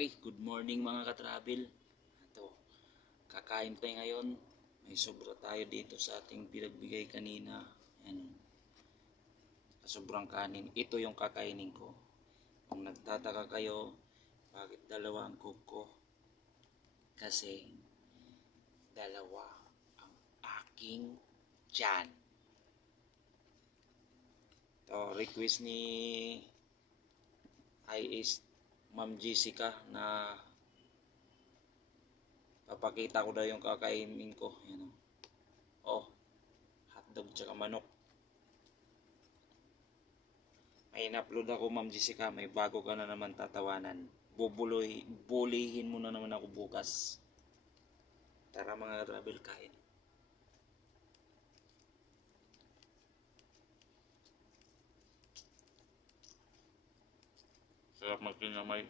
Okay, good morning mga ka-travel. Ito, kakain tayo ngayon. May sobra tayo dito sa ating pinagbigay kanina. Yan. Sobrang kanin. Ito yung kakainin ko. Kung nagtataka kayo, bakit dalawa ang cook ko? Kasi, dalawa ang aking tiyan. Ito, request ni IS Ma'am Jessica na papakita ko daw yung kakainin ko. Yan o. Oh, hotdog tsaka manok. May in-upload ako Ma'am Jessica. May bago ka na naman tatawanan. Bubuloy, bulihin mo na naman ako bukas. Tara mga travel kain. Sarap magkinamay.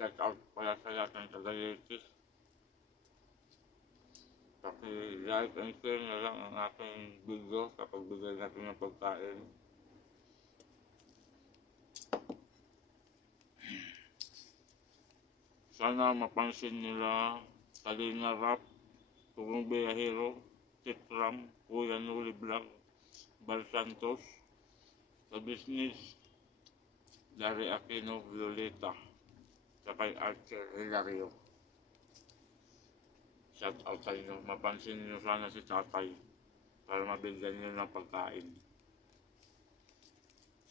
Shout out pala sa lahat ng Tagalitis. Paki-like and share na lang ang ating video kapag bigay natin ng pagkain. Sana mapansin nila Kalina Rap, Tugong Biyahero, Titram, Kuya Nuli Vlog, Bal Santos, sa business, Dari Aquino Violeta, sa kay Archer Hilario. Shout out sa inyo. Mapansin niyo sana si tatay para mabigyan niyo ng pagkain.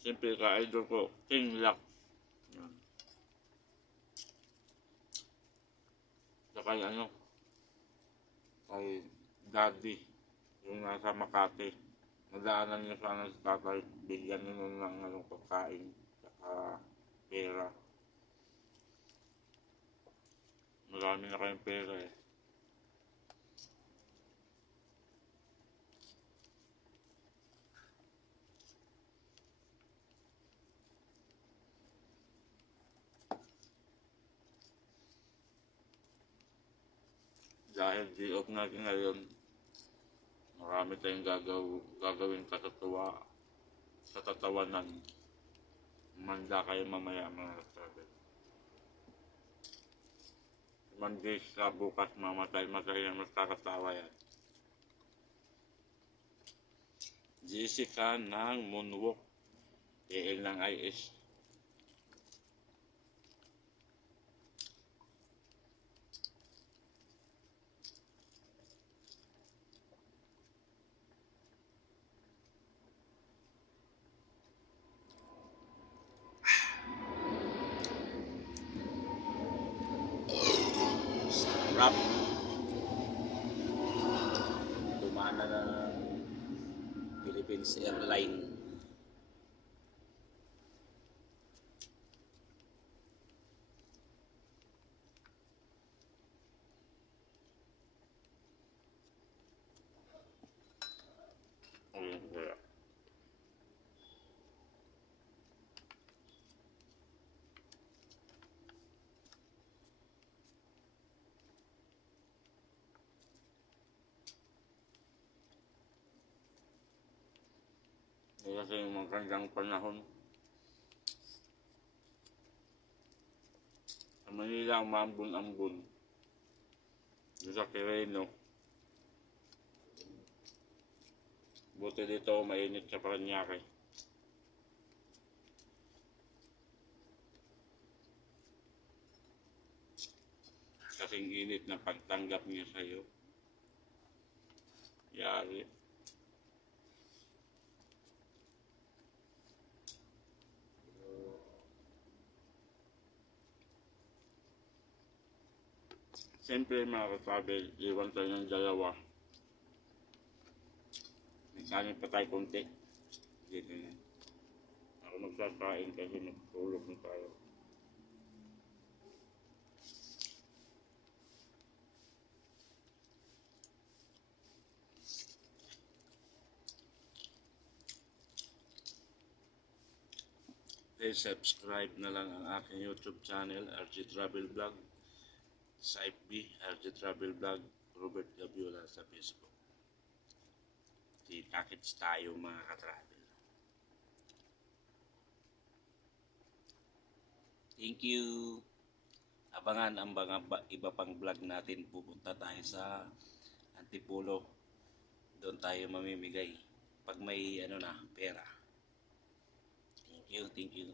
Siyempre ka idol ko, King Lock. Yan. Sa kay ano, kay Daddy, yung nasa Makati. Nadaanan niyo sana si tatay, bigyan niyo ng ano, pagkain, saka pera. Marami na kayong pera eh. dahil di off natin ngayon, marami tayong gagaw, gagawin katatawa, katatawanan. Manda kayo mamaya mga travel. Monday sa bukas mamatay, matay na magkakatawa yan. Jessica ng Moonwalk, PL ng IS. Sarap. Dumana na ng Philippines Airline. Kasi yung magandang panahon. Sa Manila, maambon-ambon. Sa Quireno. Buti dito, mainit sa Paranaque. Kasing init na pagtanggap niya sa'yo. Yari. Siyempre mga iwan tayo ng dalawa. May kanin pa tayo konti. Dito na. Ako magsakain kasi magtulog na tayo. Please subscribe na lang ang aking YouTube channel, RG Travel Vlog sa FB, RJ Travel Vlog, Robert Gabiola sa Facebook. Kita-kits tayo mga ka-travel. Thank you. Abangan ang mga iba pang vlog natin. Pupunta tayo sa Antipolo. Doon tayo mamimigay pag may ano na, pera. Thank you, thank you.